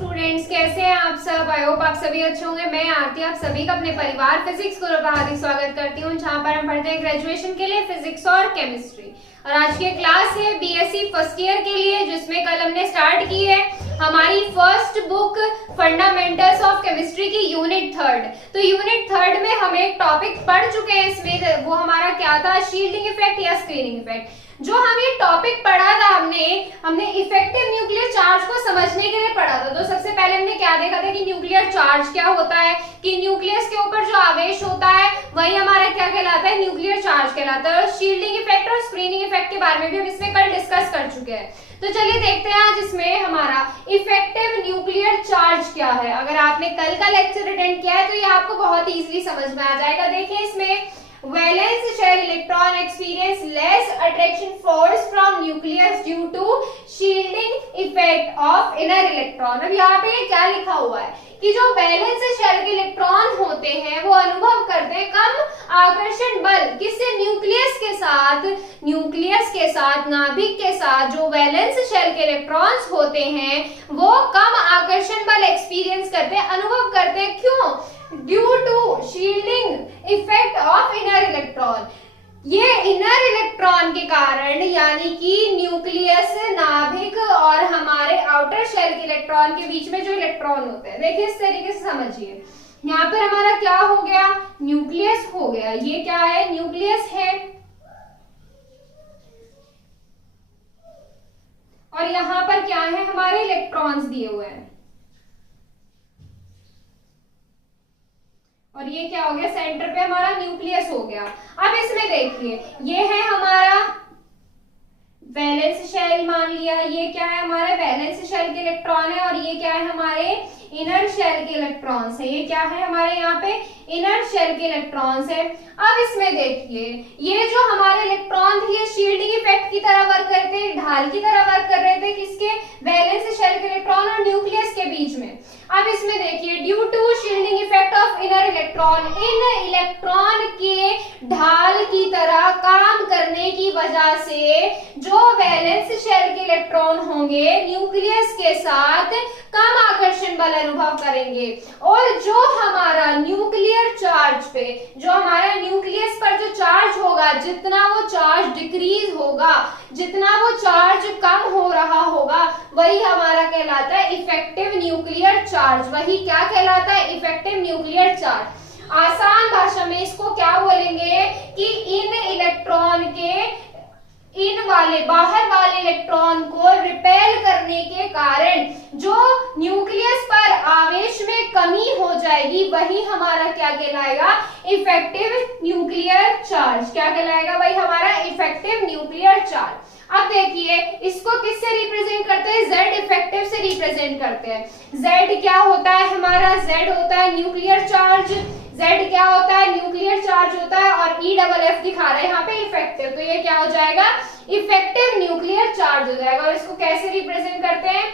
Students, कैसे हैं आप सब। आई होप आप सभी अच्छे होंगे। मैं आरती आप सभी का अपने परिवार फिजिक्स ग्रुप का हार्दिक स्वागत करती हूँ, जहाँ पर हम पढ़ते हैं ग्रेजुएशन के लिए फिजिक्स और केमिस्ट्री। और आज की क्लास है बीएससी फर्स्ट ईयर के लिए, जिसमें कल हमने स्टार्ट की है हमारी first book fundamentals of chemistry की यूनिट थर्ड। तो यूनिट थर्ड में हम एक टॉपिक पढ़ चुके हैं इसमें, वो हमारा क्या था, शील्डिंग इफेक्ट या स्क्रीनिंग इफेक्ट। जो हम ये टॉपिक पढ़ा था हमने इफेक्टिव न्यूक्लियर चार्ज को समझने के लिए पढ़ा था। तो सबसे पहले हमने क्या देखा था कि न्यूक्लियर चार्ज क्या होता है, कि न्यूक्लियस के ऊपर जो आवेश होता है वही हमारा क्या कहलाता है, न्यूक्लियर चार्ज कहलाता है। और शील्डिंग इफेक्ट और स्क्रीनिंग इफेक्ट के बारे में भी हम इसमें कल डिस्कस कर चुके हैं। तो चलिए देखते हैं आज इसमें हमारा इफेक्टिव न्यूक्लियर चार्ज क्या है। अगर आपने कल का लेक्चर अटेंड किया है तो ये आपको बहुत इजीली समझ में आ जाएगा। देखिए इसमें valence shell electron experience less attraction force from nucleus due to shielding effect of inner electron। अब यहाँ पे क्या लिखा हुआ है कि जो वैलेंस शेल के इलेक्ट्रॉन होते हैं वो अनुभव करते हैं कम आकर्षण बल, किससे, न्यूक्लियस के साथ नाभिक के साथ जो वैलेंस शेल के इलेक्ट्रॉन्स होते हैं वो कम आकर्षण बल एक्सपीरियंस करते हैं, अनुभव करते हैं। क्यों? Due to shielding effect of inner electron. ये इनर इलेक्ट्रॉन के कारण, यानी कि न्यूक्लियस, नाभिक और हमारे आउटर शेल के इलेक्ट्रॉन के बीच में जो इलेक्ट्रॉन होते हैं, देखिए इस तरीके से समझिए। यहाँ पर हमारा क्या हो गया, न्यूक्लियस हो गया। ये क्या है, न्यूक्लियस है। और यहाँ पर क्या है, हमारे इलेक्ट्रॉन्स दिए हुए हैं। और ये क्या हो गया, सेंटर पे हमारा न्यूक्लियस हो गया। अब इसमें देखिए ये है हमारा वैलेंस शेल, मान लिया ये क्या है, हमारे वैलेंस शेल के इलेक्ट्रॉन है। और ये क्या है, हमारे इनर शेल के इलेक्ट्रॉन्स है। ये क्या है, हमारे यहाँ पे इनर शेल के इलेक्ट्रॉन्स है। अब इसमें देखिए ये जो हमारे इलेक्ट्रॉन थे ये शील्डिंग इफेक्ट की तरह वर्क करते थे, ढाल की तरह वर्क कर रहे थे, किसके, वैलेंस शेल के इलेक्ट्रॉन और न्यूक्लियस के बीच में। अब इसमें देखिए due to shielding effect of inner electron, इन इलेक्ट्रॉन के ढाल की तरह काम करने की वजह से जो वैलेंस शेल के इलेक्ट्रॉन होंगे न्यूक्लियस के साथ कम आकर्षण बल अनुभव करेंगे। और जो हमारा न्यूक्लियर चार्ज पे, जो हमारा न्यूक्लियस पर जो चार्ज होगा, जितना वो चार्ज डिक्रीज होगा, जितना वो चार्ज कम हो रहा होगा, वही हमारा कहलाता है इफेक्टिव न्यूक्लियर चार्ज। वही क्या कहलाता है, इफेक्टिव न्यूक्लियर चार्ज। आसान भाषा में इसको क्या बोलेंगे कि इन इलेक्ट्रॉन के, इन वाले बाहर वाले इलेक्ट्रॉन को रिपेल करने के कारण जो न्यूक्लियस पर आवेश में कमी हो जाएगी, वही हमारा क्या कहलाएगा, इफेक्टिव न्यूक्लियर चार्ज। क्या कहलाएगा, वही हमारा इफेक्टिव न्यूक्लियर चार्ज। अब देखिए इसको किससे रिप्रेजेंट करते हैं, Z इफेक्टिव से रिप्रेजेंट करते हैं। Z क्या होता है हमारा, Z होता है न्यूक्लियर चार्ज। Z क्या होता है, न्यूक्लियर चार्ज होता है। और EFF दिखा रहा है यहाँ पे इफेक्टिव, तो ये क्या हो जाएगा, इफेक्टिव न्यूक्लियर चार्ज हो जाएगा। और इसको कैसे रिप्रेजेंट करते हैं,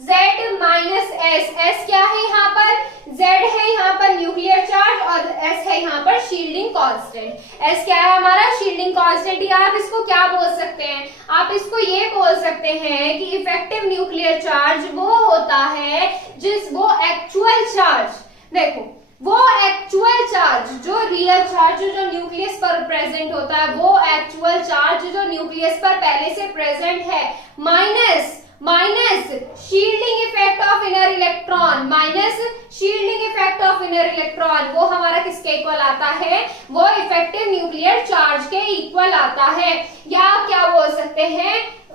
Z माइनस S। S क्या है यहाँ पर, Z है यहाँ पर न्यूक्लियर चार्ज और S है यहाँ पर शील्डिंग कांस्टेंट। S क्या है हमारा, शील्डिंग कांस्टेंट। या आप इसको क्या बोल सकते हैं, आप इसको ये बोल सकते हैं कि इफेक्टिव न्यूक्लियर चार्ज वो होता है वो एक्चुअल चार्ज, देखो वो एक्चुअल चार्ज, जो रियल चार्ज जो न्यूक्लियस पर प्रेजेंट होता है, वो एक्चुअल चार्ज जो न्यूक्लियस पर पहले से प्रेजेंट है, minus shielding effect of inner electron, minus shielding effect of inner electron, वो हमारा किसके इक्वल आता है, वो इफेक्टिव न्यूक्लियर चार्ज के इक्वल आता है। या क्या बोल सकते हैं,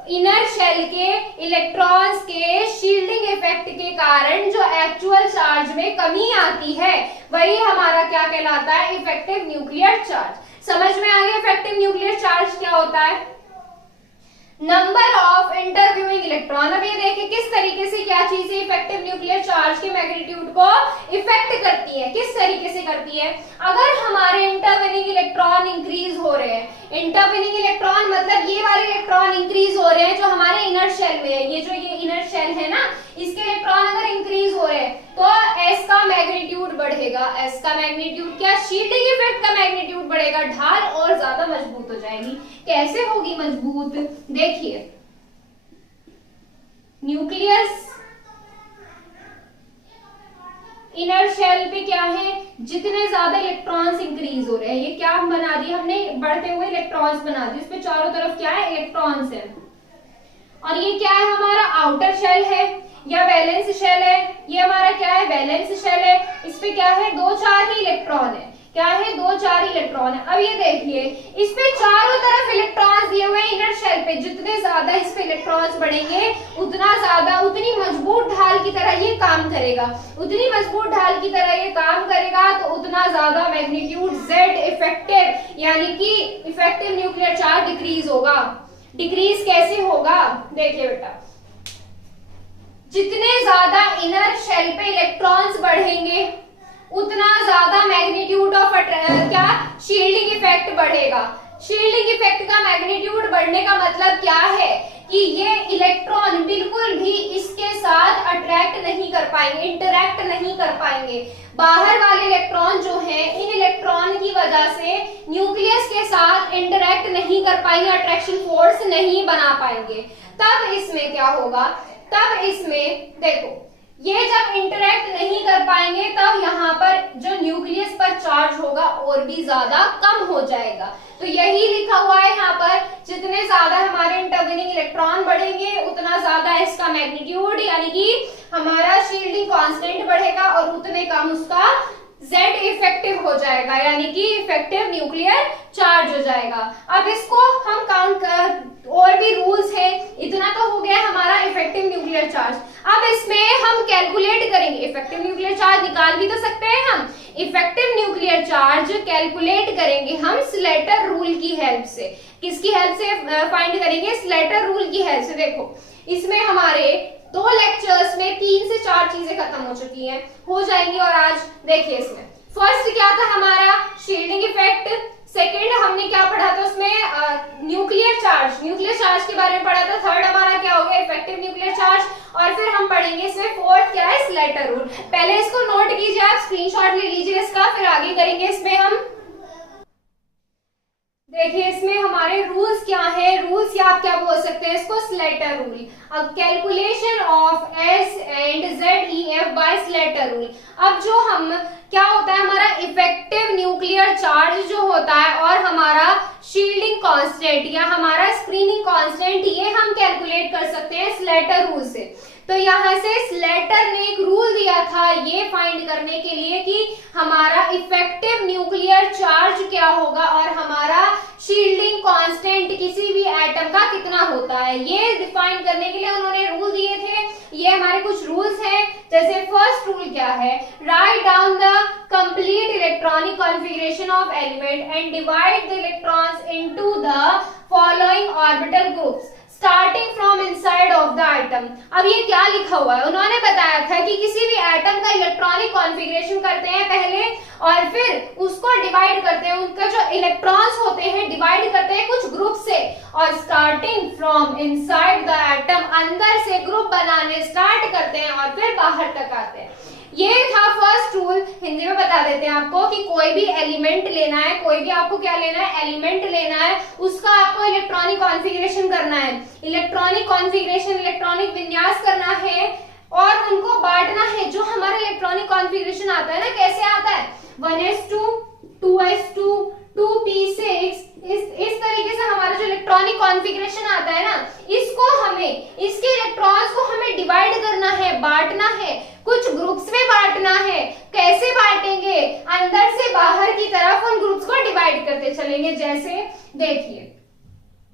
इनर शेल के इलेक्ट्रॉन्स के शील्डिंग इफेक्ट के कारण जो एक्चुअल चार्ज में कमी आती है, वही हमारा क्या कहलाता है, इफेक्टिव न्यूक्लियर चार्ज। समझ में आ गया इफेक्टिव न्यूक्लियर चार्ज क्या होता है। Number of interviewing electron. अब ये देखिए किस तरीके से क्या चीजें इफेक्टिव न्यूक्लियर चार्ज के मैग्नीट्यूड को इफेक्ट करती है, किस तरीके से करती है। अगर हमारे इंटरवेनिंग इलेक्ट्रॉन इंक्रीज हो रहे हैं, इंटरवेनिंग इलेक्ट्रॉन मतलब ये वाले इलेक्ट्रॉन इंक्रीज हो रहे हैं जो हमारे इनर शेल में है, ये जो ये इनर शेल है ना, इसके इलेक्ट्रॉन अगर इंक्रीज हो रहे हैं तो S का मैग्नीट्यूड बढ़ेगा। S का मैग्नीट्यूड क्या, शील्डिंग इफेक्ट का मैग्नीट्यूड बढ़ेगा, ढाल और ज्यादा मजबूत हो जाएगी। कैसे होगी मजबूत, देखिए न्यूक्लियस इनर शेल पे क्या है, जितने ज्यादा इलेक्ट्रॉन्स इंक्रीज हो रहे हैं, ये क्या बना दिया हमने, बढ़ते हुए इलेक्ट्रॉन्स बना दिए, उसपे चारों तरफ क्या है, इलेक्ट्रॉन्स है। और ये क्या है, हमारा आउटर शेल है या वैलेंस शेल है, ये हमारा क्या है, वैलेंस शेल है। इस पे क्या है, 2-4 ही इलेक्ट्रॉन है, क्या है, 2-4 इलेक्ट्रॉन है। अब ये देखिए, इस पे चारों तरफ इलेक्ट्रॉन्स दिए हुए हैं इनर शेल पे, जितने ज्यादा इस पे इलेक्ट्रॉन्स बढ़ेंगे उतना ज्यादा, उतनी मजबूत ढाल की तरह ये काम करेगा, उतनी मजबूत ढाल की तरह ये काम करेगा, तो उतना ज्यादा मैग्नीट्यूड Z इफेक्टिव यानी कि इफेक्टिव न्यूक्लियर चार्ज डिक्रीज होगा। डिक्रीज कैसे होगा, देखिए बेटा, जितने ज्यादा इनर शेल पे इलेक्ट्रॉन्स बढ़ेंगे उतना ज्यादा मैग्नीट्यूड ऑफ क्या, शील्डिंग इफेक्ट बढ़ेगा। शील्डिंग इफेक्ट का मैग्नीट्यूड बढ़ने का मतलब क्या है कि ये इलेक्ट्रॉन बिल्कुल भी इसके साथ अट्रैक्ट नहीं कर पाएंगे, इंटरैक्ट नहीं कर पाएंगे। बाहर वाले इलेक्ट्रॉन जो हैं, इन इलेक्ट्रॉन की वजह से न्यूक्लियस के साथ इंटरैक्ट नहीं कर पाएंगे, अट्रैक्शन फोर्स नहीं बना पाएंगे। तब इसमें क्या होगा, तब इसमें देखो, ये जब इंटरैक्ट नहीं कर पाएंगे तब यहाँ पर जो न्यूक्लियस पर चार्ज होगा और भी ज्यादा कम हो जाएगा। तो यही लिखा हुआ है यहाँ पर, जितने ज्यादा हमारे इंटरवेनिंग इलेक्ट्रॉन बढ़ेंगे उतना ज्यादा इसका मैग्नीट्यूड यानी कि हमारा शील्डिंग कांस्टेंट बढ़ेगा और उतने कम उसका Z इफेक्टिव हो जाएगा, यानी कि इफेक्टिव न्यूक्लियर चार्ज हो जाएगा। अब इसको हम काउंट कर, और भी रूल्स है, इतना तो हो गया हमारा इफेक्टिव न्यूक्लियर चार्ज। अब इसमें हम कैलकुलेट करेंगे, इफेक्टिव न्यूक्लियर चार्ज निकाल भी तो सकते हैं हम, इफेक्टिव न्यूक्लियर चार्ज कैलकुलेट करेंगे हम स्लेटर रूल की हेल्प से। किसकी हेल्प से फाइंड करेंगे, स्लेटर रूल की हेल्प से। देखो, इसमें हमारे 2 लेक्चर्स में 3 से 4 चीजें खत्म हो चुकी हैं, हो जाएंगी। और आज देखिए, इसमें फर्स्ट क्या था हमारा, शील्डिंग इफेक्ट। सेकंड हमने क्या पढ़ा था उसमें, न्यूक्लियर चार्ज के बारे में पढ़ा था। थर्ड हमारा क्या हो गया, इफेक्टिव न्यूक्लियर चार्ज। और फिर हम पढ़ेंगे इसमें फोर्थ क्या है, स्लेटर रूल। पहले इसको नोट कीजिए, आप स्क्रीनशॉट ले लीजिए इसका, फिर आगे करेंगे इसमें हम। देखिए, इसमें हमारे रूल्स क्या है, रूल्स या आप क्या बोल सकते हैं इसको, स्लेटर रूल। अब calculation of S and ZeF by Slater rule. अब जो हम क्या होता है, हमारा इफेक्टिव न्यूक्लियर चार्ज जो होता है और हमारा शील्डिंग कांस्टेंट या हमारा स्क्रीनिंग कांस्टेंट, ये हम कैलकुलेट कर सकते हैं स्लेटर रूल से। तो यहाँ से स्लेटर ने एक रूल दिया था ये फाइंड करने के लिए कि हमारा इफेक्टिव न्यूक्लियर चार्ज क्या होगा और हमारा शील्डिंग कांस्टेंट किसी भी एटम का कितना होता है, ये डिफाइन करने के लिए उन्होंने रूल दिए थे। ये हमारे कुछ रूल्स हैं, जैसे फर्स्ट रूल क्या है, write down the complete electronic configuration of element and divide the electrons into the following orbital groups starting from inside of the atom. अब ये क्या लिखा हुआ है, उन्होंने बताया था कि किसी भी एटम का इलेक्ट्रॉनिक कॉन्फ़िगरेशन करते हैं पहले और फिर उसको डिवाइड करते हैं, उनका जो इलेक्ट्रॉन्स होते हैं डिवाइड करते हैं कुछ ग्रुप से, और starting from inside the atom, अंदर से ग्रुप बनाने स्टार्ट करते हैं और फिर बाहर तक आते हैं। ये था फर्स्ट रूल। हिंदी में बता देते हैं आपको कि कोई भी एलिमेंट लेना है, कोई भी आपको क्या लेना है, एलिमेंट लेना है, उसका आपको इलेक्ट्रॉनिक कॉन्फ़िगरेशन करना है, इलेक्ट्रॉनिक कॉन्फ़िगरेशन, इलेक्ट्रॉनिक विन्यास करना है और उनको बांटना है। जो हमारा इलेक्ट्रॉनिक कॉन्फ़िगरेशन आता है ना, कैसे आता है, 1s2 2s2 2p6, इस तरीके से हमारा जो इलेक्ट्रॉनिक कॉन्फ़िगरेशन आता है ना, इसको हमें, इसके इलेक्ट्रॉन्स को हमें डिवाइड करना है, बांटना है, कुछ ग्रुप्स में बांटना है। कैसे बांटेंगे, अंदर से बाहर की तरफ उन ग्रुप्स को डिवाइड करते चलेंगे। जैसे देखिए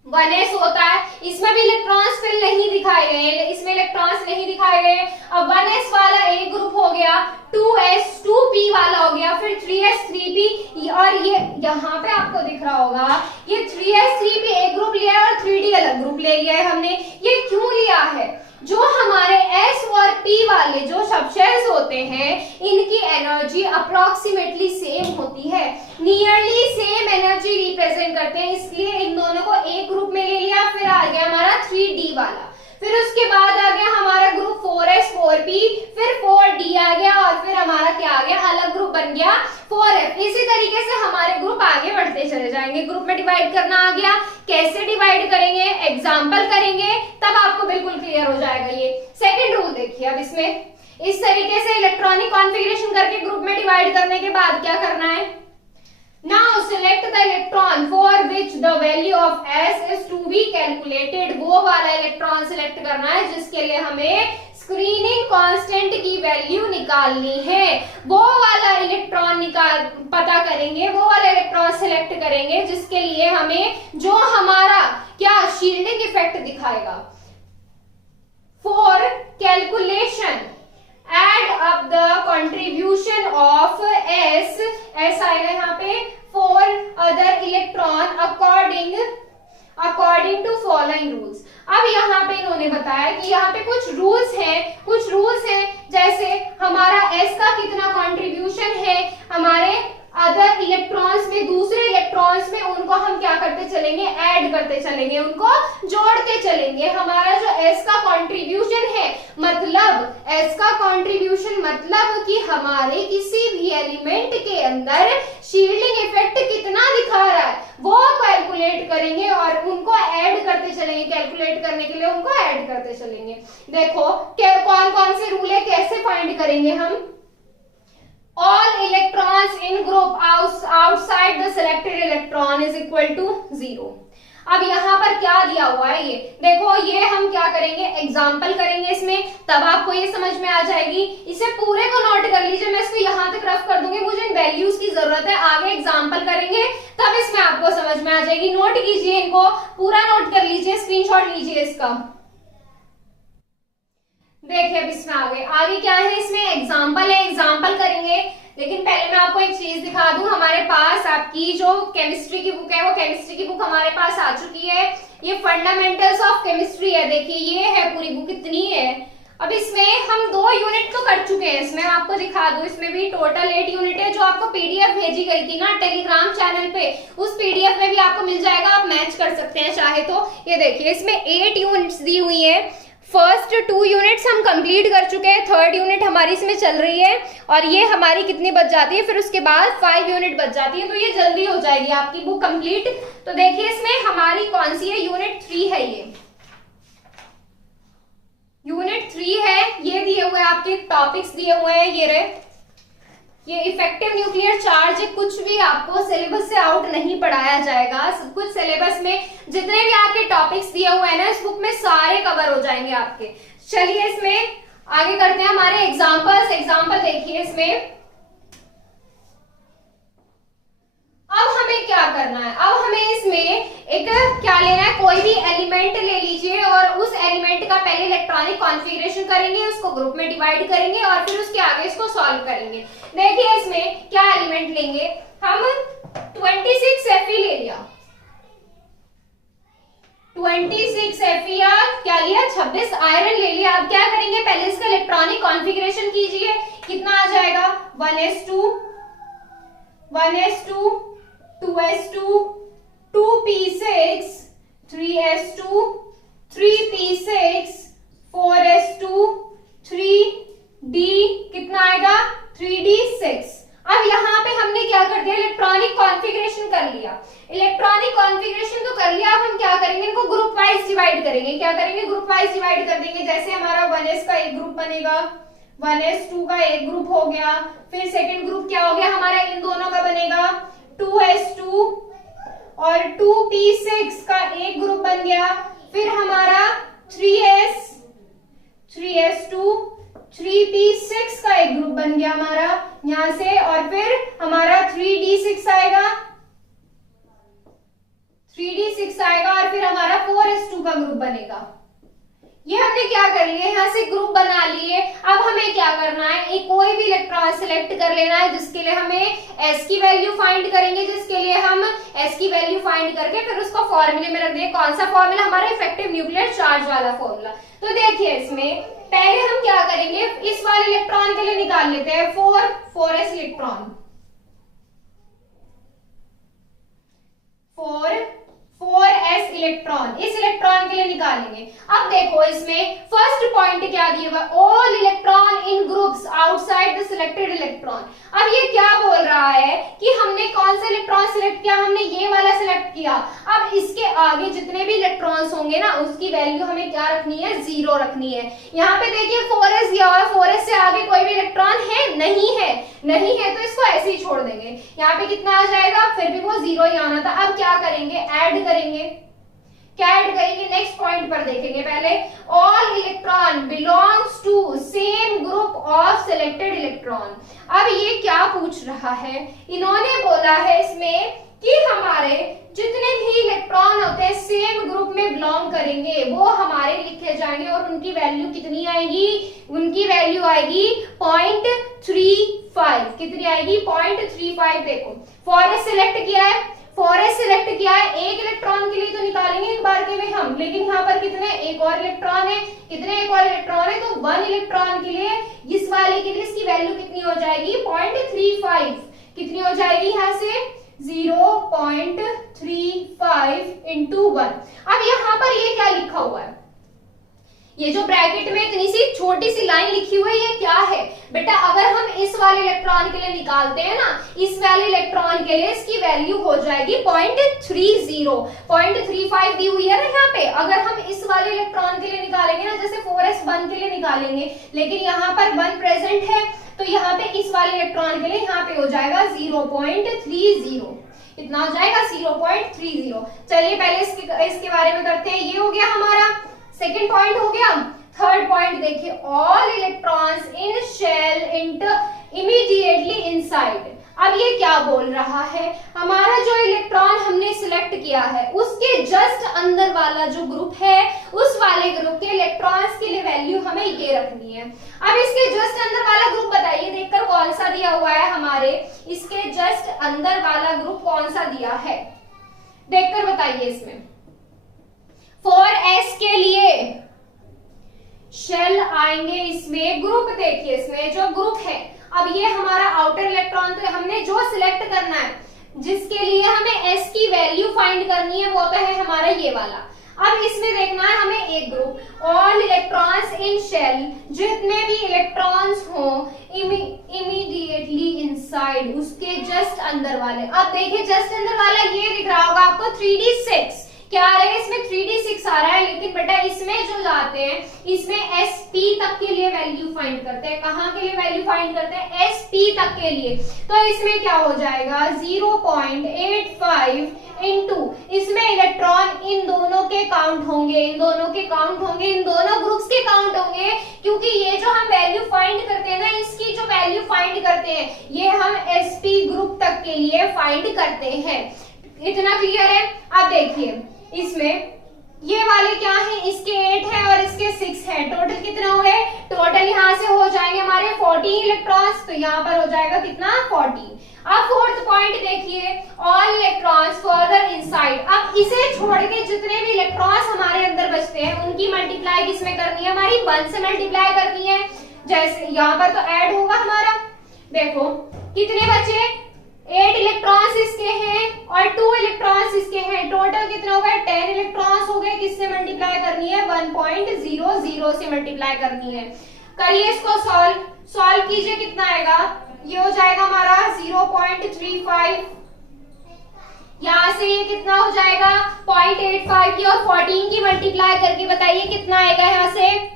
1s होता है, इसमें भी इलेक्ट्रॉन्स फिल नहीं दिखाए गए हैं, इसमें इलेक्ट्रॉन्स नहीं दिखाए गए। अब 1s वाला एक ग्रुप हो गया, 2s 2p वाला हो गया, फिर 3s 3p, और ये यहाँ पे आपको दिख रहा होगा ये 3s 3p एक ग्रुप लिया है और 3d अलग ग्रुप ले लिया है हमने। ये क्यों लिया है, जो हमारे S और P वाले जो सबशेल्स होते हैं इनकी एनर्जी अप्रोक्सीमेटली सेम होती है, नियरली सेम एनर्जी रिप्रेजेंट करते हैं, इसलिए इन दोनों को एक ग्रुप में ले लिया। फिर आ गया हमारा 3D वाला, फिर उसके बाद आ गया हमारा ग्रुप 4s 4p, फिर 4d आ गया और फिर हमारा क्या आ गया, अलग ग्रुप बन गया 4f। इसी तरीके से हमारे ग्रुप आगे बढ़ते चले जाएंगे। ग्रुप में डिवाइड करना आ गया, कैसे डिवाइड करेंगे, एग्जाम्पल करेंगे, तब आपको बिल्कुल क्लियर हो जाएगा। ये सेकंड रूल देखिए। अब इसमें इस तरीके से इलेक्ट्रॉनिक कॉन्फ़िगरेशन करके ग्रुप में डिवाइड करने के बाद क्या करना है, now select the electron for which the value of S is to be calculated. वो वाला इलेक्ट्रॉन सिलेक्ट करना है जिसके लिए हमें स्क्रीनिंग कांस्टेंट की वैल्यू निकालनी है। वो वाला इलेक्ट्रॉन पता करेंगे, वो वाला इलेक्ट्रॉन सिलेक्ट करेंगे जिसके लिए हमें जो हमारा क्या शील्डिंग इफेक्ट दिखाएगा। For calculation add up the contribution of S, S आएगा यहाँ पे, for other electron according to following rules. अब यहाँ पे इन्होंने बताया कि यहाँ पे कुछ रूल्स हैं जैसे हमारा एस का कितना कंट्रीब्यूशन है हमारे अदर इलेक्ट्रॉन्स में, दूसरे इलेक्ट्रॉन्स में, उनको हम क्या करते चलेंगे, ऐड करते चलेंगे, उनको जोड़ते चलेंगे। हमारा जो एस का कंट्रीब्यूशन है मतलब एस का कंट्रीब्यूशन मतलब कि हमारे किसी भी एलिमेंट के अंदर शील्डिंग इफेक्ट कितना दिखा रहा है वो कैलकुलेट करेंगे और उनको ऐड करते चलेंगे। कैलकुलेट करने के लिए उनको ऐड करते चलेंगे। देखो कौन कौन से रूल है, कैसे फाइंड करेंगे हम। All electrons in group outside the selected electron is equal to 0। अब यहाँ पर क्या दिया हुआ है ये देखो, ये हम क्या करेंगे, एग्जाम्पल करेंगे इसमें, तब आपको ये समझ में आ जाएगी। इसे पूरे को नोट कर लीजिए, मैं इसको यहाँ तक रफ कर दूंगी, मुझे इन वैल्यूज की जरूरत है, आगे एग्जाम्पल करेंगे तब इसमें आपको समझ में आ जाएगी। नोट कीजिए, इनको पूरा नोट कर लीजिए, स्क्रीनशॉट लीजिए इसका। देखिए अब इसमें आगे क्या है, इसमें एग्जाम्पल है, एग्जाम्पल करेंगे। लेकिन पहले मैं आपको एक चीज दिखा दूं, हमारे पास आपकी जो केमिस्ट्री की बुक है वो केमिस्ट्री की बुक हमारे पास आ चुकी है। ये फंडामेंटल्स ऑफ केमिस्ट्री है, देखिए ये है पूरी बुक, इतनी है। अब इसमें हम 2 यूनिट तो कर चुके हैं, इसमें आपको दिखा दूं, इसमें भी टोटल 8 यूनिट है। जो आपको पीडीएफ भेजी गई थी ना टेलीग्राम चैनल पे, उस पीडीएफ में भी आपको मिल जाएगा, आप मैच कर सकते हैं चाहे तो। ये देखिए इसमें 8 यूनिट्स दी हुई है। फर्स्ट 2 यूनिट्स हम कंप्लीट कर चुके हैं, 3rd यूनिट हमारी इसमें चल रही है और ये हमारी कितनी बच जाती है, फिर उसके बाद 5 यूनिट बच जाती है, तो ये जल्दी हो जाएगी आपकी बुक कंप्लीट। तो देखिए इसमें हमारी कौन सी है, यूनिट 3 है, ये यूनिट 3 है। ये दिए हुए आपके टॉपिक्स दिए हुए हैं, ये रहे, ये इफेक्टिव न्यूक्लियर चार्ज है। कुछ भी आपको सिलेबस से आउट नहीं पढ़ाया जाएगा, सब कुछ सिलेबस में जितने भी आपके टॉपिक्स दिए हुए हैं ना इस बुक में सारे कवर हो जाएंगे आपके। चलिए इसमें आगे करते हैं हमारे एग्जांपल्स। एग्जांपल देखिए इसमें, अब हमें क्या करना है, अब हमें इसमें एक क्या लेना है, कोई भी एलिमेंट ले लीजिए और उस एलिमेंट का पहले इलेक्ट्रॉनिक कॉन्फ़िगरेशन करेंगे, उसको ग्रुप में डिवाइड करेंगे और फिर उसके आगे इसको सॉल्व करेंगे। देखिए इसमें क्या एलिमेंट लेंगे हम, 26 Fe ले लिया, 26 Fe या क्या लिया, 26 आयरन ले लिया। अब क्या करेंगे, पहले इसका इलेक्ट्रॉनिक कॉन्फ़िगरेशन कीजिए, कितना आ जाएगा, 1s2 1s2 2s2 2p6 3s2 3p6 4s2 3d कितना आएगा, 3d6। अब यहाँ पे हमने क्या कर दिया, इलेक्ट्रॉनिक कॉन्फ़िगरेशन कर लिया। इलेक्ट्रॉनिक कॉन्फ़िगरेशन तो कर लिया, अब हम क्या करेंगे, इनको ग्रुप वाइज डिवाइड करेंगे। क्या करेंगे, ग्रुप वाइज डिवाइड कर देंगे। जैसे हमारा 1s का एक ग्रुप बनेगा, 1s2 का एक ग्रुप हो गया, फिर सेकंड ग्रुप क्या हो गया हमारा, इन दोनों का बनेगा 2s2 और 2p6 का एक ग्रुप बन गया, फिर हमारा 3s2 3p6 का एक ग्रुप बन गया हमारा यहां से, और फिर हमारा 3d6 आएगा, 3d6 आएगा और फिर हमारा 4s2 का ग्रुप बनेगा। ये हमने क्या कर लिया, यहाँ से ग्रुप बना लिए। अब हमें क्या करना है, एक कोई भी इलेक्ट्रॉन सिलेक्ट कर लेना है जिसके लिए हमें s की वैल्यू फाइंड करेंगे, जिसके लिए हम s की वैल्यू फाइंड करके फिर उसको फॉर्मूले में रख देंगे। कौन सा फॉर्मूला, हमारा इफेक्टिव न्यूक्लियर चार्ज वाला फॉर्मूला। तो देखिए इसमें पहले हम क्या करेंगे, इस वाले इलेक्ट्रॉन के लिए निकाल लेते हैं 4s इलेक्ट्रॉन, 4s इलेक्ट्रॉन, इस इलेक्ट्रॉन के लिए निकालेंगे। अब देखो इसमें फर्स्ट पॉइंट क्या दिया हुआ, all electron in groups outside the selected electron. अब ये क्या बोल रहा है कि हमने कौन सा इलेक्ट्रॉन सिलेक्ट किया, हमने ये वाला सिलेक्ट किया। अब इसके आगे जितने भी इलेक्ट्रॉन्स होंगे ना उसकी वैल्यू हमें क्या रखनी है, 0 रखनी है। यहाँ पे देखिए 4s दिया हुआ है, 4s से आगे नहीं है तो इसको ऐसे ही छोड़ देंगे। यहाँ पे कितना आ जाएगा, फिर भी वो 0 ही आना था। अब क्या करेंगे, ऐड करेंगे। क्या ऐड करेंगे, नेक्स्ट पॉइंट पर देखेंगे। पहले all electron belongs to same group of selected electron. अब ये क्या पूछ रहा है, इन्होंने बोला है इसमें कि हमारे जितने भी इलेक्ट्रॉन होते हैं सेम ग्रुप में बिलोंग करेंगे, वो हमारे लिखे जाएंगे और उनकी वैल्यू कितनी आएगी, उनकी वैल्यू आएगी 0.35। कितनी आएगी, 0.35। देखो फॉरेस्ट सिलेक्ट किया है, एक इलेक्ट्रॉन के लिए तो निकालेंगे एक बार के में हम, लेकिन यहाँ पर कितने, एक और इलेक्ट्रॉन है। कितने, एक और इलेक्ट्रॉन है, तो 1 इलेक्ट्रॉन के लिए, इस वाले के लिए इसकी वैल्यू कितनी हो जाएगी, 0.35। कितनी हो जाएगी, यहाँ से 0.35 इंटू 1। अब यहाँ पर ये क्या लिखा हुआ है, ये जो ब्रैकेट में इतनी सी छोटी सी लाइन लिखी हुई है, ये क्या है बेटा, अगर हम इस वाले इलेक्ट्रॉन के लिए निकालते हैं ना, इस वाले इलेक्ट्रॉन के लिए इसकी वैल्यू हो जाएगी 0.35 दी हुई है ना यहाँ पे। अगर हम इस वाले इलेक्ट्रॉन के लिए निकालेंगे ना, जैसे 4s1 के लिए निकालेंगे, लेकिन यहाँ पर 1 प्रेजेंट है, तो यहाँ पे इस वाले इलेक्ट्रॉन के लिए यहाँ पे हो जाएगा 0.30। कितना हो जाएगा, 0.30। चलिए पहले इसके बारे में करते हैं। ये हो गया हमारा सेकेंड पॉइंट हो गया। थर्ड पॉइंट देखिए, all electrons in shell enter immediately inside. अब ये क्या बोल रहा है, हमारा जो इलेक्ट्रॉन हमने सिलेक्ट किया है उसके जस्ट अंदर वाला जो ग्रुप है, उस वाले ग्रुप के इलेक्ट्रॉन्स के लिए वैल्यू हमें ये रखनी है। अब इसके जस्ट अंदर वाला ग्रुप बताइए देखकर कौन सा दिया हुआ है, हमारे इसके जस्ट अंदर वाला ग्रुप कौन सा दिया है, देखकर बताइए। इसमें 4s के लिए शेल आएंगे, इसमें ग्रुप देखिए, इसमें जो ग्रुप है, अब ये हमारा आउटर इलेक्ट्रॉन, तो हमने जो सिलेक्ट करना है, जिसके लिए हमें s की वैल्यू फाइंड करनी है, वो तो है हमारा ये वाला। अब इसमें देखना है हमें एक group, all electrons in shell, जितने भी इलेक्ट्रॉन्स हो इमीडिएटली इनसाइड, उसके जस्ट अंदर वाले। अब देखिए जस्ट अंदर वाला ये दिख रहा होगा आपको 3d6, क्या आ रहा है इसमें 3d6 आ रहा है, लेकिन बेटा इसमें जो लाते हैं, इसमें sp तक के लिए वैल्यू फाइंड करते हैं। कहां के लिए वैल्यू फाइंड करते हैं, sp तक के लिए। तो इसमें क्या हो जाएगा 0.85 इंटू, इसमें इलेक्ट्रॉन इन दोनों के काउंट होंगे, इन दोनों ग्रुप्स के काउंट होंगे, क्योंकि ये जो हम वैल्यू फाइंड करते हैं ना, इसकी जो वैल्यू फाइंड करते हैं, ये हम sp ग्रुप तक के लिए फाइंड करते हैं। इतना क्लियर है। अब देखिए इसमें ये वाले क्या है, इसके 8 है और इसके 6 है, टोटल कितना हो गए, टोटल यहाँ से हो जाएंगे हमारे 14 इलेक्ट्रॉन्स, तो यहाँ पर हो जाएगा कितना 14। अब फोर्थ पॉइंट देखिए, ऑल इलेक्ट्रॉन्स फर्दर इनसाइड। अब इसे छोड़ के जितने भी इलेक्ट्रॉन्स हमारे अंदर बचते हैं, उनकी मल्टीप्लाई किसमें करनी है, हमारी 1 से मल्टीप्लाई करनी है। जैसे यहाँ पर तो ऐड होगा हमारा, देखो कितने बचे, 8 इलेक्ट्रॉन्स इसके हैं और 2 इलेक्ट्रॉन्स इसके हैं, टोटल कितने हो गए 10 इलेक्ट्रॉन्स हो गए। किससे मल्टीप्लाई करनी है, 1.00 से मल्टीप्लाई करनी है। करिए इसको सॉल्व कीजिए, कितना आएगा, ये हो जाएगा हमारा 0.35, यहाँ से ये कितना हो जाएगा 0.85 की, और 14 की मल्टीप्लाई करके बताइए कितना आएगा, यहाँ से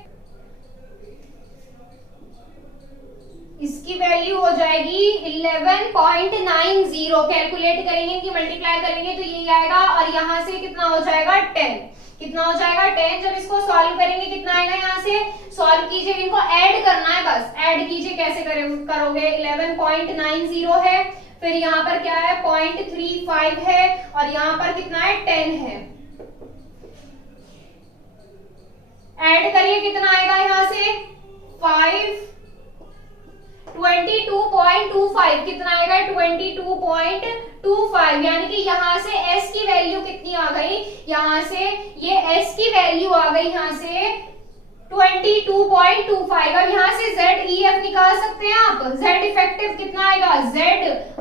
इसकी वैल्यू हो जाएगी 11.90। कैलकुलेट करेंगे, इनकी मल्टीप्लाई करेंगे तो ये आएगा, और यहाँ से कितना हो जाएगा 10। कितना हो जाएगा 10। जब इसको सॉल्व करेंगे कितना आएगा, यहाँ से सॉल्व कीजिए, इनको ऐड करना है, बस ऐड कीजिए। कैसे करोगे, 11.90 है, फिर यहाँ पर क्या है 0.35 है, और यहाँ पर कितना है 10 है। ऐड करिए, कितना आएगा यहाँ से 22.25, कितना आएगा 22.25, यानी कि यहाँ से s की वैल्यू कितनी आ गई, यहाँ से ये s की वैल्यू आ गई यहाँ से 22.25, और यहाँ से ZEF निकाल सकते हैं आप। Z इफेक्टिव कितना आएगा, Z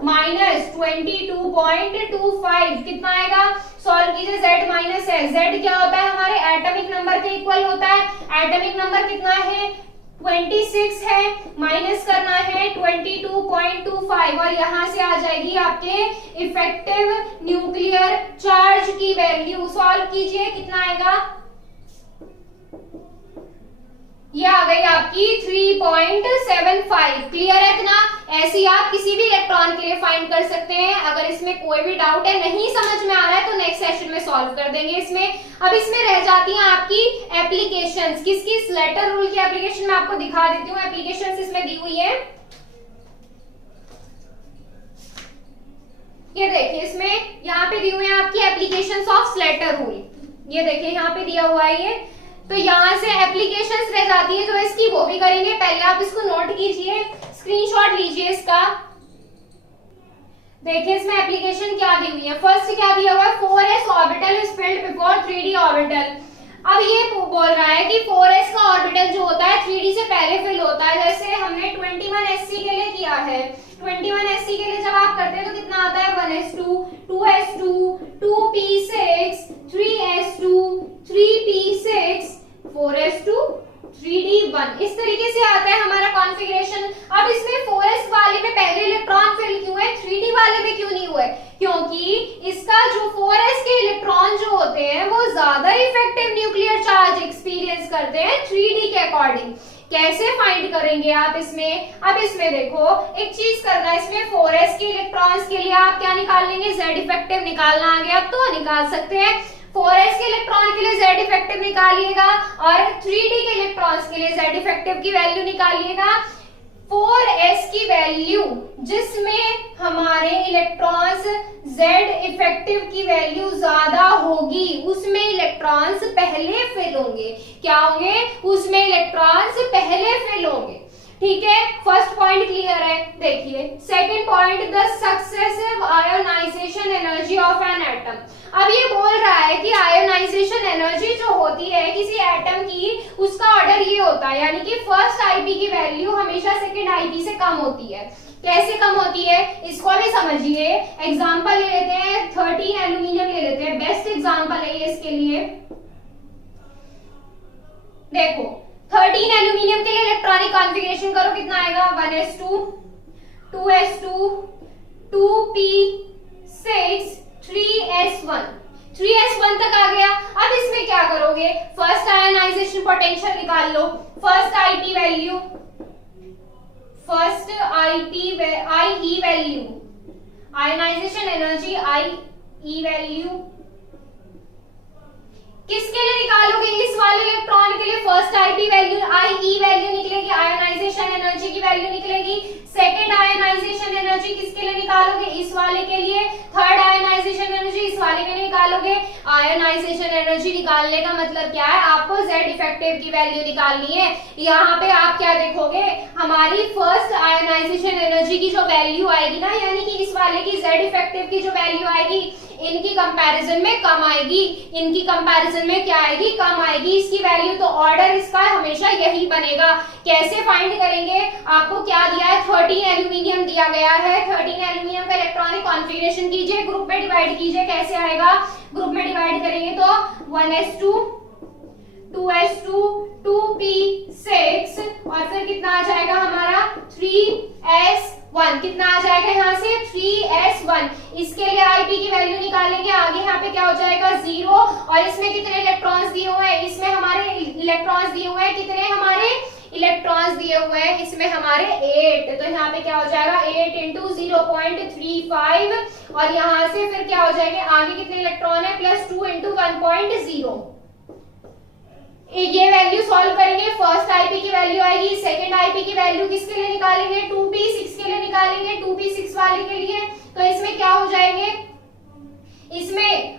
माइनस 22.25 कितना आएगा, सॉल्व कीजिए, Z माइनस है, Z क्या होता है हमारे एटॉमिक नंबर के इक्वल होता है। एटॉमिक नंबर कितना है 26 है, माइनस करना है 22.25, और यहाँ से आ जाएगी आपके इफेक्टिव न्यूक्लियर चार्ज की वैल्यू। सॉल्व कीजिए, कितना आएगा, ये आ गई आपकी 3.75। क्लियर है इतना? ऐसे ही आप किसी भी इलेक्ट्रॉन के लिए फाइंड कर सकते हैं। अगर इसमें कोई भी डाउट है, नहीं समझ में आ रहा है, तो नेक्स्ट सेशन में सॉल्व कर देंगे इसमें। अब इसमें रह जाती हैं आपकी एप्लीकेशंस। किस स्लेटर रूल की एप्लीकेशन मैं आपको दिखा देती हूँ। एप्लीकेशंस इसमें दी हुई है, ये देखिए इसमें यहाँ पे दी हुई है आपकी एप्लीकेशंस ऑफ स्लेटर रूल। ये देखिए यहाँ पे दिया हुआ है ये। तो यहाँ से एप्लीकेशंस रह जाती है जो इसकी, वो भी करेंगे। पहले आप इसको नोट कीजिए, स्क्रीनशॉट लीजिए इसका। देखिए इसमें एप्लीकेशन क्या दी हुई है। फर्स्ट क्या दिया हुआ है, 4s orbital is filled before 3d orbital. अब ये बोल रहा है कि 4s का ऑर्बिटल जो होता है 3d से पहले फिल होता है। जैसे हमने 21sc के लिए किया है, 21sc के लिए जब आप करते हैं तो कितना आता है, 1s2, 2s2, 2p6, 3s2, 3p6, 4s2, 3d1। इस तरीके से आता है हमारा कॉन्फ़िगरेशन। अब इसमें 4s वाले में पहले इलेक्ट्रॉन फिल क्यों है, 3d वाले में क्यों नहीं हुए? क्योंकि इसका जो 4s के इलेक्ट्रॉन जो होते हैं वो ज्यादा इफेक्टिव न्यूक्लियर चार्ज एक्सपीरियंस करते हैं 3d के अकॉर्डिंग। कैसे फाइंड करेंगे आप इसमें? अब इसमें देखो एक चीज करना है, इसमें 4s के इलेक्ट्रॉन्स के लिए आप क्या निकाल लेंगे, z इफेक्टिव निकालना आ गया तो निकाल सकते हैं। 4s के इलेक्ट्रॉन के लिए z इफेक्टिव निकालिएगा और 3d के इलेक्ट्रॉन्स के लिए z इफेक्टिव की वैल्यू निकालिएगा। 4s की वैल्यू जिसमें हमारे इलेक्ट्रॉन्स z इफेक्टिव की वैल्यू ज्यादा होगी उसमें इलेक्ट्रॉन्स पहले फिल होंगे। क्या होंगे? उसमें इलेक्ट्रॉन्स पहले फिल होंगे। ठीक है, फर्स्ट पॉइंट क्लियर है। देखिए second point, the successive ionization energy of an atom. अब ये बोल रहा है कि आयोनाइजेशन एनर्जी जो होती है किसी एटम की, उसका ऑर्डर ये होता है, यानी कि फर्स्ट आईपी की वैल्यू हमेशा सेकंड आईपी से कम होती है। कैसे कम होती है इसको भी समझिए। एग्जांपल ले लेते हैं, 13 एल्यूमिनियम ले लेते हैं, बेस्ट एग्जांपल है ये इसके लिए। देखो 13 एल्यूमिनियम के लिए इलेक्ट्रॉनिक कॉन्फ़िगरेशन करो, कितना आएगा, 1s2, 2s2, 2p6, 3s1। 3s1 तक आ गया। अब इसमें क्या करोगे, फर्स्ट आयोनाइजेशन पोटेंशियल निकाल लो, first IP value, first IP IE value, ionisation energy IE value किसके लिए निकालोगे, इस वाले इलेक्ट्रॉन के लिए first IP value IE value निकलेगी, आयोनाइजेशन एनर्जी की वैल्यू निकलेगी। सेकंड आयोनाइजेशन एनर्जी किसके लिए निकालोगे, इस वाले के लिए। थर्ड आयोनाइजेशन एनर्जी इस वाले के लिए निकालोगे। आयोनाइजेशन एनर्जी निकालने का मतलब क्या है, आपको Z इफेक्टिव की वैल्यू निकालनी है। यहाँ पे आप क्या देखोगे, हमारी फर्स्ट आयोनाइजेशन एनर्जी की जो वैल्यू आएगी ना, यानी कि इस वाले की Z इफेक्टिव की जो वैल्यू आएगी, इनकी कंपैरिजन में कम आएगी। इनकी कंपैरिजन में क्या आएगी, कम आएगी इसकी वैल्यू। तो ऑर्डर इसका हमेशा यही बनेगा। कैसे फाइंड करेंगे, आपको क्या दिया है, 13 एल्यूमिनियम दिया गया है। 13 एल्यूमिनियम का इलेक्ट्रॉनिक कॉन्फ़िगरेशन कीजिए, ग्रुप में डिवाइड कीजिए। कैसे आएगा, ग्रुप में डिवाइड करेंगे तो 1s2, 2s2, 2p6 और फिर कितना आ जाएगा हमारा 3s1। कितना आ जाएगा यहाँ से, 3s1। इसके लिए आईपी की वैल्यू निकालेंगे। आगे यहाँ पे क्या हो जाएगा, 0। और इसमें कितने इलेक्ट्रॉन्स दिए हुए हैं, इसमें हमारे इलेक्ट्रॉन्स दिए हुए हैं, कितने हमारे इलेक्ट्रॉन्स दिए हुए हैं, इसमें हमारे 8। तो यहाँ पे क्या हो जाएगा, 8 × 0.35 और यहाँ से फिर क्या हो जाएंगे, आगे कितने इलेक्ट्रॉन है, +2 × 1.0। ये वैल्यू सॉल्व करेंगे, फर्स्ट आईपी की वैल्यू आएगी। सेकंड आईपी की वैल्यू किसके लिए निकालेंगे, 2p6 के लिए निकालेंगे, 2p6 वाले के लिए। तो इसमें क्या हो जाएंगे, इसमें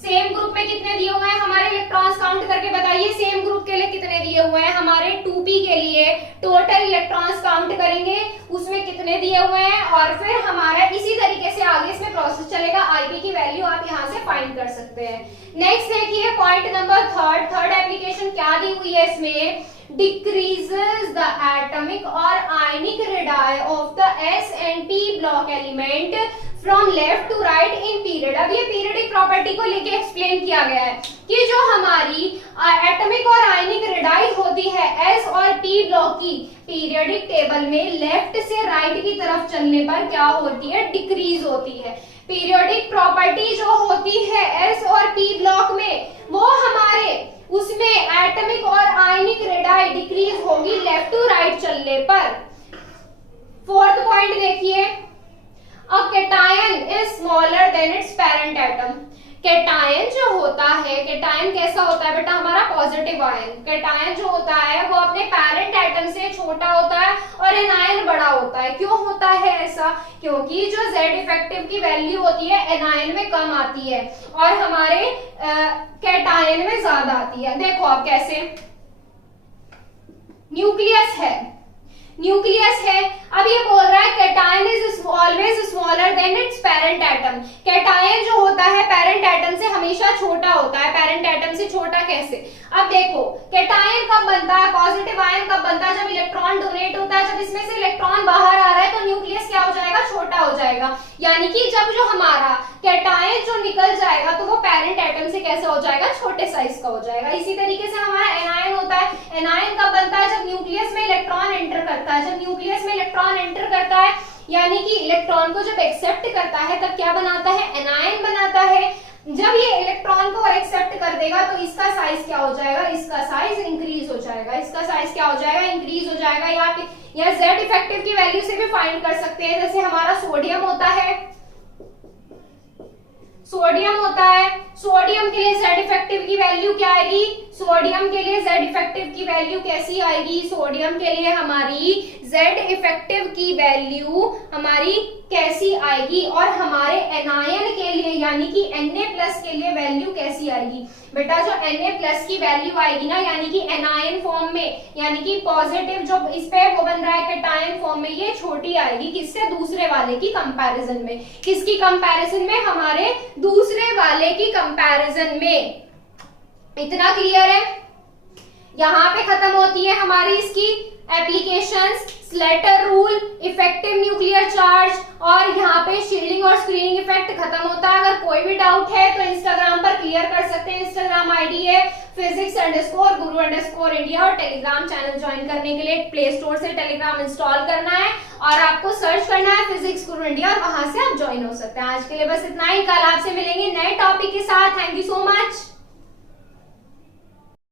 सेम ग्रुप में कितने दिए हुए हैं हमारे इलेक्ट्रॉन्स, काउंट करके बताइए। सेम ग्रुप के लिए कितने दिए हुए हैं हमारे, 2p के लिए टोटल इलेक्ट्रॉन्स काउंट करेंगे, उसमें कितने दिए हुए हैं। और फिर हमारा इसी तरीके से आगे इसमें प्रोसेस चलेगा। आईपी की वैल्यू आप यहाँ से फाइंड कर सकते हैं। नेक्स्ट देखिए पॉइंट नंबर थर्ड एप्लीकेशन क्या दी हुई है इसमें, decreases the atomic or ionic radii of the S and P block element from left to right in period। अब ये पीरियडिक प्रॉपर्टी को लेके एक्सप्लेन किया गया है कि जो हमारी एटॉमिक और आयनिक रेडाई होती है S और P ब्लॉक की, पीरियडिक टेबल में लेफ्ट से राइट की तरफ चलने पर क्या होती है, डिक्रीज होती है। पीरियडिक प्रॉपर्टी जो होती है S और P ब्लॉक में, वो हमारे उसमें एटॉमिक और आयनिक रेडाई डिक्रीज होगी लेफ्ट टू राइट चलने पर। फोर्थ पॉइंट देखिए, a cation is smaller than its parent atom. Cation जो होता है, कैटायन कैसा होता है बेटा, हमारा पॉजिटिव आयन। कैटायन जो होता है वो अपने पेरेंट एटम से छोटा होता है और एनायन बड़ा होता है। क्यों होता है ऐसा? क्योंकि जो Z इफेक्टिव की वैल्यू होती है एनायन में कम आती है और हमारे कैटायन में ज्यादा आती है। देखो आप कैसे, न्यूक्लियस है, न्यूक्लियस है, अब ये बोल रहा है cation is always smaller than its parent atom. Cation जो होता है पेरेंट एटम से हमेशा छोटा होता है। पेरेंट एटम से छोटा कैसे? अब देखो कैटायन कब बनता है, पॉजिटिव आयन कब बनता है, जब इलेक्ट्रॉन डोनेट होता है, जब इसमें से इलेक्ट्रॉन बाहर आ रहा है तो न्यूक्लियस क्या हो जाएगा, छोटा हो जाएगा। यानी कि जब जो हमारा कैटायन जो निकल जाएगा तो वो पेरेंट एटम से कैसा हो जाएगा, छोटे साइज का हो जाएगा। इसी तरीके से हमारा एनायन होता है, एनायन कब बनता है, जब न्यूक्लियस में इलेक्ट्रॉन एंटर करता है। जब न्यूक्लियस में इलेक्ट्रॉन एंटर करता है यानी कि इलेक्ट्रॉन को जब एक्सेप्ट करता है तब क्या बनाता है, एनायन बनाता है। जब ये इलेक्ट्रॉन को एक्सेप्ट कर देगा तो इसका साइज क्या हो जाएगा, इसका साइज इंक्रीज हो जाएगा। इसका साइज क्या हो जाएगा, इंक्रीज हो जाएगा। या Z इफेक्टिव की वैल्यू से भी फाइंड कर सकते हैं। जैसे हमारा सोडियम होता है, सोडियम होता है, सोडियम के लिए Z इफेक्टिव की वैल्यू क्या आएगी, सोडियम के लिए Z इफेक्टिव की वैल्यू कैसी आएगी, सोडियम के लिए हमारी Z इफेक्टिव की वैल्यू हमारी कैसी आएगी और हमारे एनायन के लिए यानी कि Na+ के लिए वैल्यू कैसी आएगी। बेटा जो Na+ की वैल्यू आएगी ना, यानी कि एनायन फॉर्म में, यानी कि पॉजिटिव जो इस पे वो बन रहा है कैटायन फॉर्म में, ये छोटी आएगी। किससे, दूसरे वाले की कंपैरिजन में। किसकी कंपैरिजन में, हमारे दूसरे वाले की कंपैरिजन में। इतना क्लियर है? यहाँ पे खत्म होती है हमारी इसकी applications, Slater rule, effective nuclear charge, और यहाँ पे शील्डिंग और स्क्रीनिंग इफेक्ट खत्म होता है। अगर कोई भी डाउट है तो इंस्टाग्राम पर क्लियर कर सकते हैं। इंस्टाग्राम आईडी है physics_guru_india और टेलीग्राम चैनल ज्वाइन करने के लिए प्ले स्टोर से टेलीग्राम इंस्टॉल करना है और आपको सर्च करना है फिजिक्स गुरु इंडिया और वहां से आप ज्वाइन हो सकते हैं। आज के लिए बस इतना ही, कल आपसे मिलेंगे नए टॉपिक के साथ। Thank you so much.